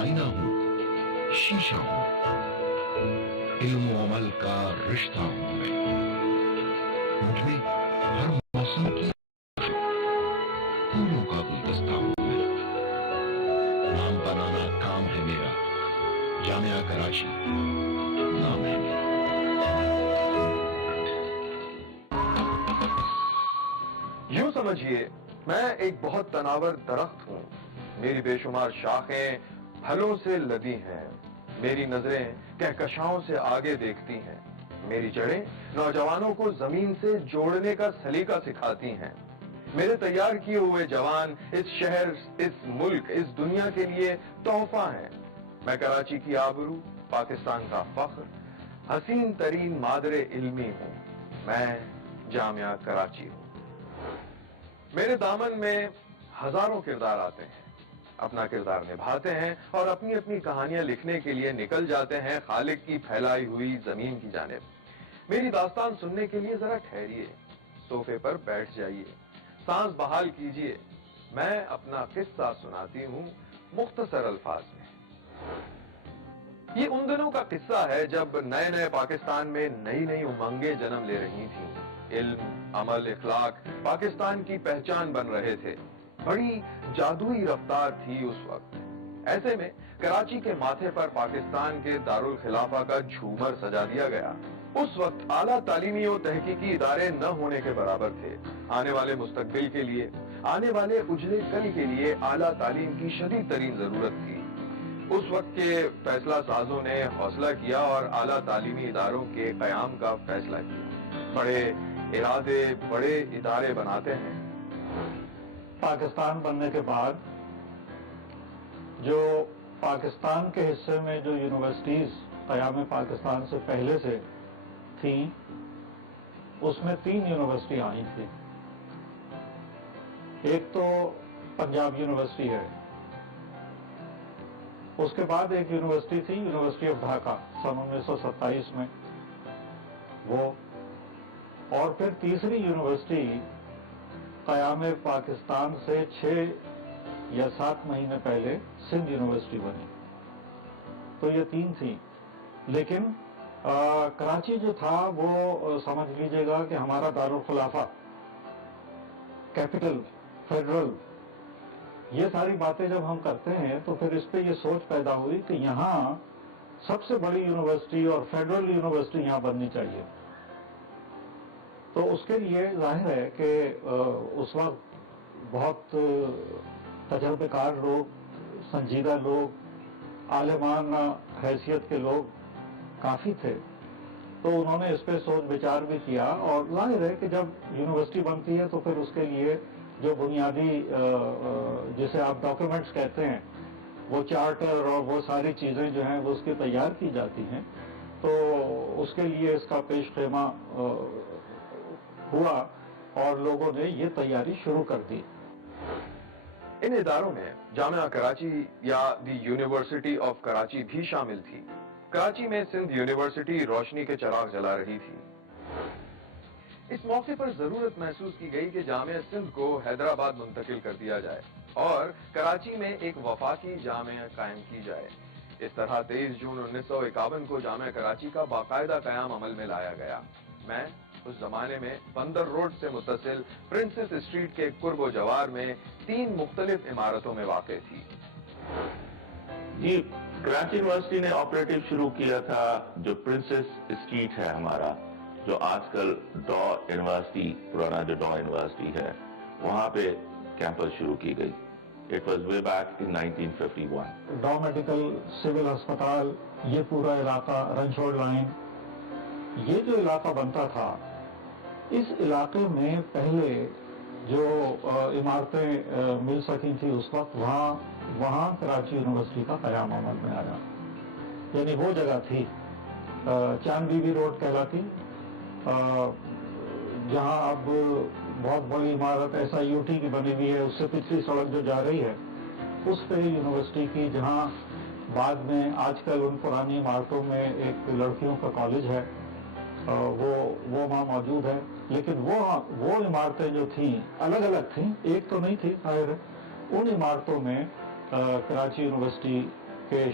آئینہ ہوں، شیشہ ہوں، علم و عمل کا رشتہ ہوں میں، مجھ میں ہر موسم کی پھولوں کا گلدستہ ہوں میں، نام بنانا کام ہے میرا، جامعہ کراچی نام ہے میرا۔ یوں سمجھیے میں ایک بہت تناور درخت ہوں، میری بے شمار شاخیں پھلوں سے لدی ہیں، میری نظریں کہکشاؤں سے آگے دیکھتی ہیں، میری جڑیں نوجوانوں کو زمین سے جوڑنے کا سلیقہ سکھاتی ہیں، میرے تیار کیے ہوئے جوان اس شہر، اس ملک، اس دنیا کے لیے تحفہ ہیں۔ میں کراچی کی آبرو، پاکستان کا فخر، حسین ترین مادر علمی ہوں، میں جامعہ کراچی ہوں۔ میرے دامن میں ہزاروں کردار آتے ہیں، اپنا کردار نبھاتے ہیں اور اپنی اپنی کہانیاں لکھنے کے لیے نکل جاتے ہیں خالق کی پھیلائی ہوئی زمین کی جانب۔ میری داستان سننے کے لیے ذرا ٹھہریے، صوفے پر بیٹھ جائیے، سانس بحال کیجئے، میں اپنا قصہ سناتی ہوں مختصر الفاظ میں۔ یہ ان دنوں کا قصہ ہے جب نئے نئے پاکستان میں نئی نئی امنگیں جنم لے رہی تھیں، علم، عمل، اخلاق پاکستان کی پہچان بن رہے تھے، بڑی جادوئی رفتار تھی اس وقت۔ ایسے میں کراچی کے ماتھے پر پاکستان کے دارالخلافہ کا جھومر سجا دیا گیا۔ اس وقت اعلیٰ تعلیمی و تحقیقی ادارے نہ ہونے کے برابر تھے۔ آنے والے مستقبل کے لیے، آنے والے اجلے کل کے لیے اعلیٰ تعلیم کی شدید ترین ضرورت تھی۔ اس وقت کے فیصلہ سازوں نے حوصلہ کیا اور اعلیٰ تعلیمی اداروں کے قیام کا فیصلہ کیا۔ بڑے ارادے بڑے ادارے بناتے ہیں۔ پاکستان بننے کے بعد جو پاکستان کے حصے میں جو یونیورسٹیز قیام پاکستان سے پہلے سے تھیں، اس میں 3 یونیورسٹی آئی تھی۔ ایک تو پنجاب یونیورسٹی ہے، اس کے بعد ایک یونیورسٹی تھی یونیورسٹی آف ڈھاکہ سن 1927 میں وہ، اور پھر تیسری یونیورسٹی قیام پاکستان سے 6 یا 7 مہینے پہلے سندھ یونیورسٹی بنی۔ تو یہ 3 تھی، لیکن کراچی جو تھا وہ سمجھ لیجئے گا کہ ہمارا دارالخلافہ، کیپٹل، فیڈرل، یہ ساری باتیں جب ہم کرتے ہیں تو پھر اس پہ یہ سوچ پیدا ہوئی کہ یہاں سب سے بڑی یونیورسٹی اور فیڈرل یونیورسٹی یہاں بننی چاہیے۔ تو اس کے لیے ظاہر ہے کہ اس وقت بہت تجربے کار لوگ، سنجیدہ لوگ، عالمانہ حیثیت کے لوگ کافی تھے، تو انہوں نے اس پہ سوچ بچار بھی کیا، اور ظاہر ہے کہ جب یونیورسٹی بنتی ہے تو پھر اس کے لیے جو بنیادی جسے آپ ڈاکیومنٹس کہتے ہیں، وہ چارٹر اور وہ ساری چیزیں جو ہیں وہ اس کی تیار کی جاتی ہیں، تو اس کے لیے اس کا پیش خیمہ ہوا اور لوگوں نے یہ تیاری شروع کر دی۔ ان اداروں میں جامعہ کراچی یا دی یونیورسٹی آف کراچی بھی شامل تھی۔ کراچی میں سندھ یونیورسٹی روشنی کے چراغ جلا رہی تھی۔ اس موقع پر ضرورت محسوس کی گئی کہ جامعہ سندھ کو حیدرآباد منتقل کر دیا جائے اور کراچی میں ایک وفاقی جامعہ قائم کی جائے۔ اس طرح 23 جون 1951 کو جامعہ کراچی کا باقاعدہ قیام عمل میں لایا گیا۔ میں اس زمانے میں بندر روڈ سے متصل پرنسس اسٹریٹ کے قرب و جوار میں 3 مختلف عمارتوں میں واقع تھی۔ جی، کراچی یونیورسٹی نے آپریٹو شروع کیا تھا جو پرنسس اسٹریٹ ہے ہمارا، جو آج کل ڈا یونیورسٹی، پرانا جو ڈا یونیورسٹی ہے، وہاں پہ کیمپس شروع کی گئی۔ It was way back in 1951. ڈا میڈیکل سول ہسپتال، یہ پورا علاقہ، رنچوڑ لائن، یہ جو علاقہ بنتا تھا، اس علاقے میں پہلے جو عمارتیں مل سکی تھی اس وقت، وہاں کراچی یونیورسٹی کا قیام عمل میں آیا۔ یعنی وہ جگہ تھی، چاند بی بی روڈ کہلاتی، جہاں اب بہت بڑی عمارت SIUT کی بنی ہوئی ہے، اس سے پچھلی سڑک جو جا رہی ہے اس پہ یونیورسٹی کی، جہاں بعد میں آج کل ان پرانی عمارتوں میں ایک لڑکیوں کا کالج ہے، وہ وہاں موجود ہے۔ لیکن وہ عمارتیں جو تھیں الگ الگ تھیں، ایک تو نہیں تھی ظاہر ہے۔ ان عمارتوں میں کراچی یونیورسٹی کے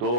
2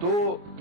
2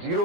0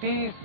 30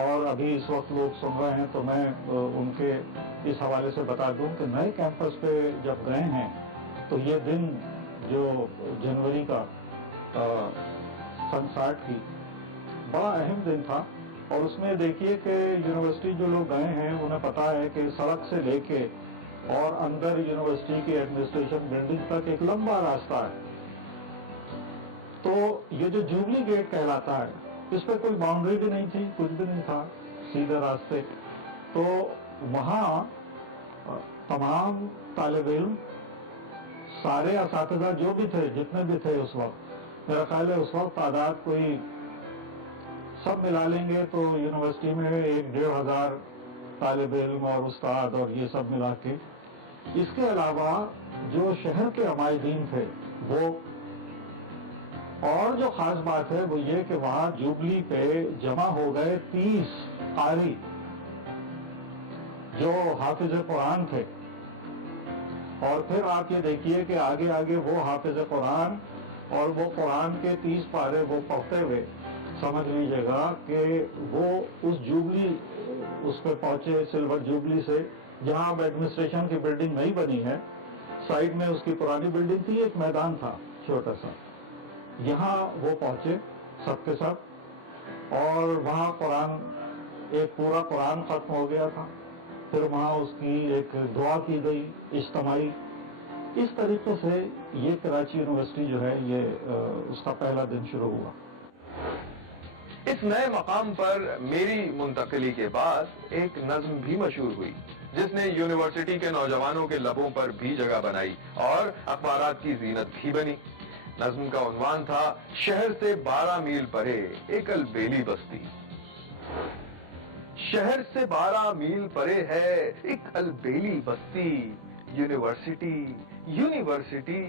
اور ابھی اس وقت لوگ سن رہے ہیں تو میں ان کے اس حوالے سے بتا دوں کہ نئے کیمپس پہ جب گئے ہیں تو یہ دن جو جنوری کا سن 60 کی بڑا اہم دن تھا. اور اس میں دیکھیے کہ یونیورسٹی جو لوگ گئے ہیں انہیں پتا ہے کہ سڑک سے لے کے اور اندر یونیورسٹی کی ایڈمنسٹریشن بلڈنگ تک ایک لمبا راستہ ہے. تو یہ جو جوبلی گیٹ کہلاتا ہے اس پہ کوئی باؤنڈری بھی نہیں تھی, کچھ بھی نہیں تھا, سیدھے راستے. تو وہاں تمام طالب علم, سارے اساتذہ جو بھی تھے, جتنے بھی تھے اس وقت, میرا خیال ہے اس وقت تعداد کوئی سب ملا لیں گے تو یونیورسٹی میں 1,500 طالب علم اور استاد اور یہ سب ملا کے. اس کے علاوہ جو شہر کے عمائدین تھے وہ, اور جو خاص بات ہے وہ یہ کہ وہاں جوبلی پہ جمع ہو گئے 30 قاری جو حافظ قرآن تھے. اور پھر آپ یہ دیکھیے کہ آگے آگے وہ حافظ قرآن اور وہ قرآن کے 30 پارے وہ پڑھتے ہوئے سمجھ لیجیے گا کہ وہ اس جوبلی اس پہ پہنچے, سلور جوبلی سے, جہاں اب ایڈمنسٹریشن کی بلڈنگ نہیں بنی ہے, سائڈ میں اس کی پرانی بلڈنگ تھی, ایک میدان تھا چھوٹا سا, یہاں وہ پہنچے سب کے سب اور وہاں قرآن, ایک پورا قرآن ختم ہو گیا تھا. پھر وہاں اس کی ایک دعا کی گئی اجتماعی. اس طریقے سے یہ کراچی یونیورسٹی جو ہے یہ اس کا پہلا دن شروع ہوا. اس نئے مقام پر میری منتقلی کے بعد ایک نظم بھی مشہور ہوئی جس نے یونیورسٹی کے نوجوانوں کے لبوں پر بھی جگہ بنائی اور اخبارات کی زینت بھی بنی. نظم کا عنوان تھا شہر سے 12 میل پرے ایک البیلی بستی. شہر سے 12 میل پرے ہے ایک البیلی بستی, یونیورسٹی یونیورسٹی.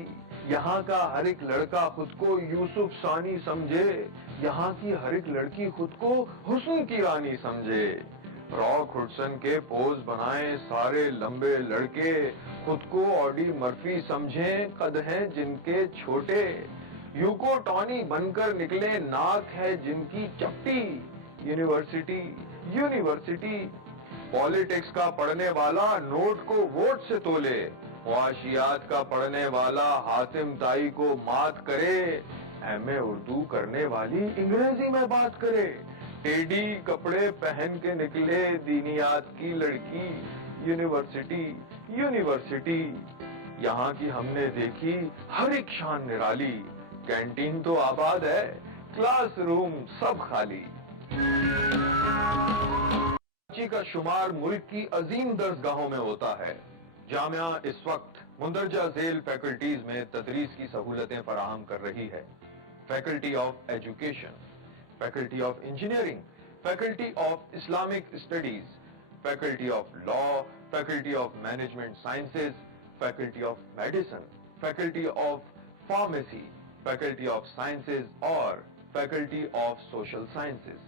یہاں کا ہر ایک لڑکا خود کو یوسف ثانی سمجھے, یہاں کی ہر ایک لڑکی خود کو حسن کی رانی سمجھے. راک ہڈسن کے پوز بنائیں سارے لمبے لڑکے, خود کو آڈی مرفی سمجھیں قد ہیں جن کے چھوٹے. یوکو ٹانی بن کر نکلے ناک ہے جن کی چپٹی. University university. پالیٹکس کا پڑھنے والا نوٹ کو ووٹ سے تولے, معاشیات کا پڑھنے والا حاتم تائی کو مات کرے, ایم اے اردو کرنے والی انگریزی میں بات کرے. ٹیڈی کپڑے پہن کے نکلے دینیات کی لڑکی. University university. یہاں کی ہم نے دیکھی ہر ایک شان نرالی, کینٹین تو آباد ہے, کلاس روم سب خالی. کراچی کا شمار ملک کی عظیم درسگاہوں میں ہوتا ہے. جامعہ اس وقت مندرجہ ذیل فیکلٹیز میں تدریس کی سہولتیں فراہم کر رہی ہے. Faculty of education, faculty of engineering, faculty of Islamic studies, faculty of law, faculty of management sciences, faculty of medicine, faculty of pharmacy, faculty of sciences اور فیکلٹی آف سوشل سائنسز.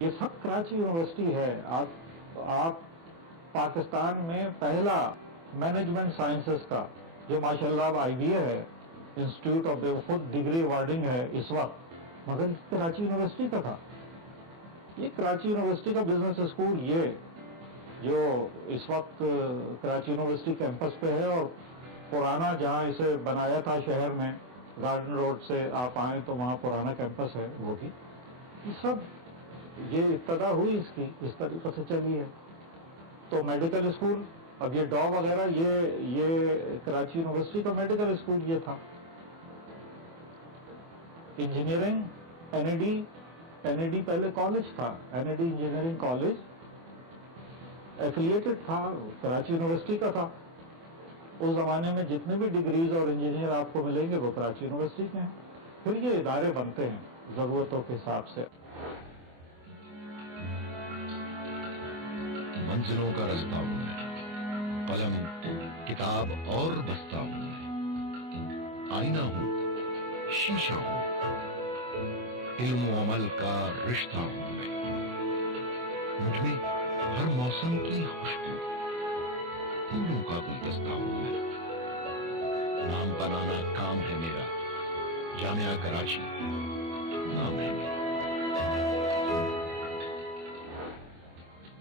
یہ سب کراچی یونیورسٹی ہے. آپ پاکستان میں پہلا management sciences کا جو ماشاءاللہ اب آئی بی اے ہے, انسٹیٹیوٹ آف خود ڈگری وارڈنگ ہے اس وقت, مگر کراچی یونیورسٹی کا تھا. یہ کراچی یونیورسٹی کا بزنس اسکول یہ جو اس وقت کراچی یونیورسٹی کیمپس پہ ہے, اور پرانا جہاں اسے بنایا تھا شہر میں گارڈن روڈ سے آپ آئیں تو وہاں پرانا کیمپس ہے وہ بھی. یہ سب یہ ابتدا ہوئی اس کی اس طریقے سے چلی ہے. تو میڈیکل اسکول, اب یہ ڈا وغیرہ یہ کراچی یونیورسٹی کا میڈیکل اسکول یہ تھا. انجینئرنگ این اے ڈی پہلے کالج تھا, این اے ڈی انجینئرنگ کالج ایفیلیٹڈ تھا, کراچی یونیورسٹی کا تھا. اس زمانے میں جتنے بھی ڈگریز اور انجینئر آپ کو ملیں گے وہ کراچی یونیورسٹی کے ہیں. پھر یہ ادارے بنتے ہیں ضرورتوں کے حساب سے. منزلوں کا رستہ ہوں میں, قلم کتاب اور بستہ ہوں میں, آئینہ ہوں شیشہ ہوں, علم و عمل کا رشتہ ہوں میں. مجھ میں ہر موسم کی خوشبو, پھولوں کا گلدستہ ہوں میں. نام بنانا کام ہے میرا, جامعہ کراچی نام ہے میرا.